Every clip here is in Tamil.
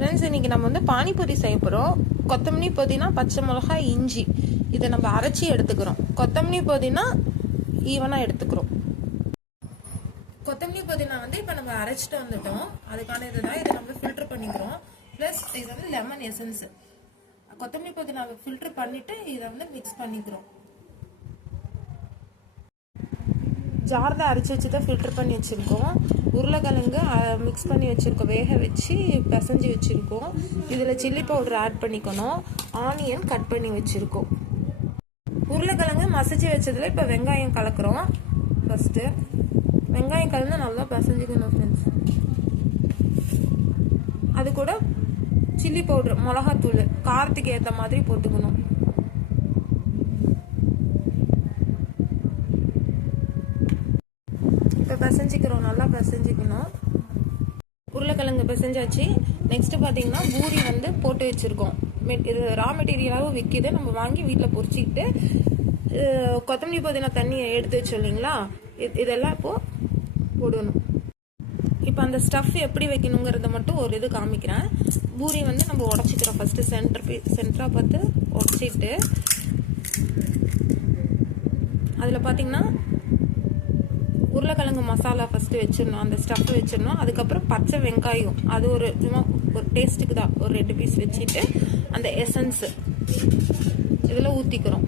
ஃப்ரெண்ட்ஸ், இன்றைக்கி நம்ம வந்து பானிபூரி செய்ய போகிறோம். கொத்தமல்லி புதினா பச்சை மிளகாய் இஞ்சி இதை நம்ம அரைச்சி எடுத்துக்கிறோம். கொத்தமல்லி புதினா ஈவனாக எடுத்துக்கிறோம். கொத்தமல்லி புதினா வந்து இப்போ நம்ம அரைச்சிட்டு வந்துட்டோம். அதுக்கான இதுதான் இதை நம்ம ஃபில்டர் பண்ணிக்கிறோம். ப்ளஸ் இது வந்து லெமன் எசன்ஸ். கொத்தமல்லி புதினாவை ஃபில்டர் பண்ணிவிட்டு இதை வந்து மிக்ஸ் பண்ணிக்கிறோம். ஜாரில் அரைச்சி வச்சு தான் ஃபில்டர் பண்ணி வச்சுருக்கோம். உருளைக்கிழங்கு மிக்ஸ் பண்ணி வச்சுருக்கோம், வேக வச்சு பிசைஞ்சு வச்சுருக்கோம். இதில் சில்லி பவுடர் ஆட் பண்ணிக்கணும். ஆனியன் கட் பண்ணி வச்சுருக்கோம். உருளைக்கிழங்கு மசிச்சு வச்சதில் இப்போ வெங்காயம் கலக்கிறோம். ஃபஸ்ட்டு வெங்காயம் கலந்து நல்லா பிசைஞ்சிக்கணும் ஃப்ரெண்ட்ஸ். அது கூட சில்லி பவுடர், மிளகாத்தூள் காரத்துக்கு ஏற்ற மாதிரி போட்டுக்கணும். இப்போ பிசைஞ்சிக்கிறோம், நல்லா பிசைஞ்சிக்கணும். உருளைக்கிழங்கு பிசைஞ்சாச்சு. நெக்ஸ்ட்டு பார்த்தீங்கன்னா பூரி வந்து போட்டு வச்சுருக்கோம். இது ரா மெட்டீரியலாகவும் விற்கிது. நம்ம வாங்கி வீட்டில் பொரிச்சிக்கிட்டு கொத்தமல்லி புதினா தண்ணியை எடுத்து வச்சோம் இல்லைங்களா, இதெல்லாம் இப்போது போடணும். இப்போ அந்த ஸ்டஃப் எப்படி வைக்கணுங்கிறத மட்டும் ஒரு இது காமிக்கிறேன். பூரி வந்து நம்ம உடச்சிக்கிறோம். ஃபஸ்ட்டு சென்டராக பார்த்து உடச்சிட்டு அதில் பார்த்திங்கன்னா உருளைக்கிழங்கு மசாலா ஃபஸ்ட்டு வச்சிடணும், அந்த ஸ்டஃப் வச்சிடணும். அதுக்கப்புறம் பச்சை வெங்காயம், அது ஒரு சும்மா ஒரு டேஸ்ட்டுக்கு தான் ஒரு 2 பீஸ் வச்சுட்டு அந்த எசன்ஸு இதில் ஊற்றிக்கிறோம்.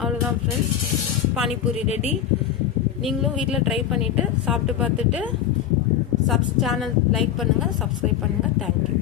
அவ்வளோதான் ஃப்ரெண்ட்ஸ், பானிபூரி ரெடி. நீங்களும் வீட்டில் ட்ரை பண்ணிவிட்டு சாப்பிட்டு பார்த்துட்டு சேனல் லைக் பண்ணுங்கள், சப்ஸ்கிரைப் பண்ணுங்கள். தேங்க்யூ.